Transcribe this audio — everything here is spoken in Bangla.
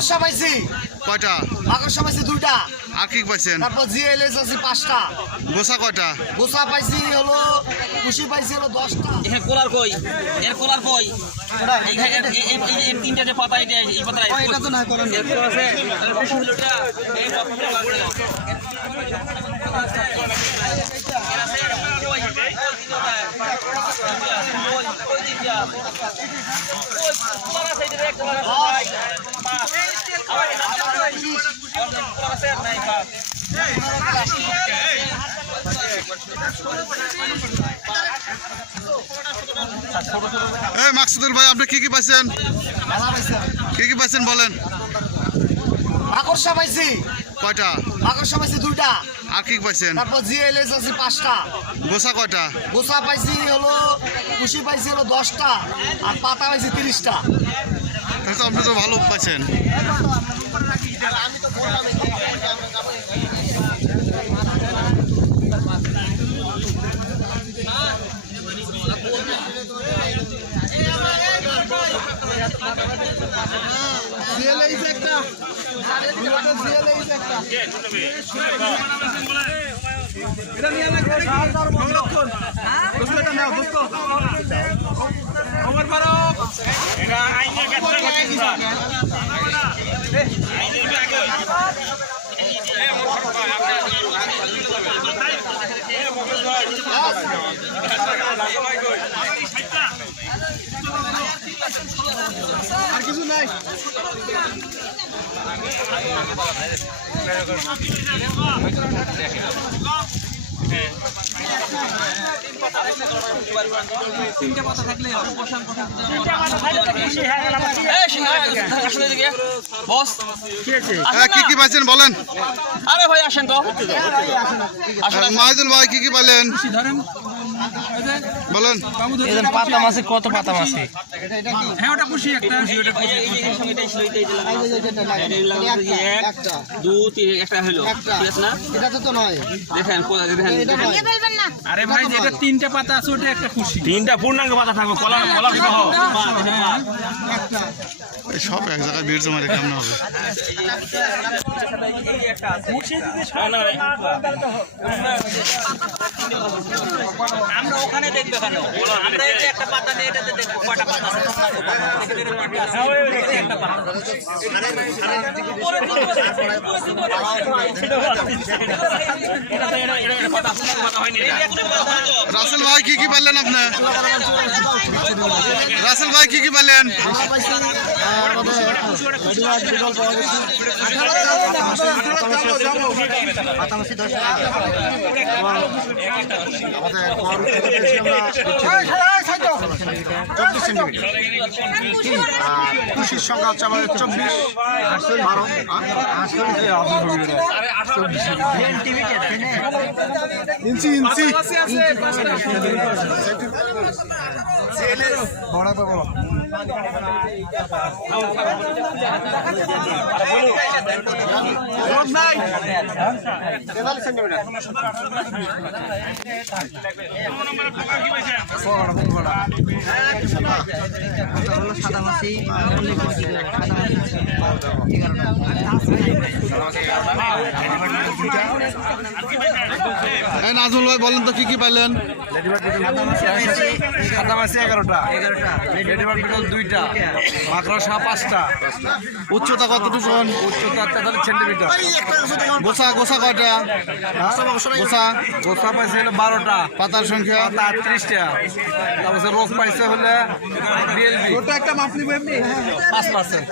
মাকড়সা পাইছি কয়টা? মাকড়সা পাইছি 2টা। আর কি পাইছেন? তারপর জিএলএস আছে 5টা। গোসা কয়টা? গোসা পাইছি হলো খুশি পাইছি হলো 10টা। এখানে কোলার কই? এর কোলার কই? এই তিনটা যে পাতা এটা এই পাতা এটা তো না করেন। এর কোলার আছে বেশি হলোটা এই পাতাটা লাগবে না। মাকসুদুল ভাই, আপনি কি পাইছেন? কি পাইছেন বলেন? মাকড়সা পাইছি কয়টা? মাকড়সা পাইছি 2টা। আর কি পাইছেন? তারপর জিএলএস আছে 5টা। গোসা কয়টা? গোসা পাইছি হলো খুশি পাইছি হলো 10টা। আর পাতা পাইছি 30টা। তাহলে তো আপনি তো ভালো পাইছেন। আর কিছু নাই। তিনটা পাতা থাকলে বসান বস কি পাইছেন বলেন? আরে ভাই আসেন তো মাহিদুল ভাই কি পাইলেন বলেন? পাতা মাছে কত পাতা মাছে? হ্যাঁ ওটা খুশি একটা একটা হলো ঠিক আছে না? এটা তো নয়। দেখেন আরে ভাই যেটা তিনটা পাতা আছে ওটা একটা খুশি। তিনটা পূর্ণাঙ্গ পাতা থাকবে কলার সহ। এই সব এক জায়গায় ভিড় জমা রেখে কেমন হবে? আমরা ওখানে দেখবে কেন? আমরা এই যে একটা পাতা নিয়ে এটাতে দেখবো কয়টা পাতা আছে। একটা পাতা রাসেল ভাই কি পাইলেন আপনি? রাসেল ভাই কি পাইলেন? খুশির সংখ্যা হচ্ছে আমাদের 24, নাজমুল ভাই বলেন তো কি পাইলেন? সাদা মাছি 11টা, লেডিবার্ড বিটল 2টা, মাকড়সা 5টা। উচ্চতা কতটুকু? উচ্চতা 43 সেন্টিমিটার। গোসা কয়টা? গোসা পাইছে হলো 12টা, পাতার সংখ্যা? পাতা 38টা। তারপর রোগ পাইছে হলে বিএলবি ওটা একটা মাপলি 5%।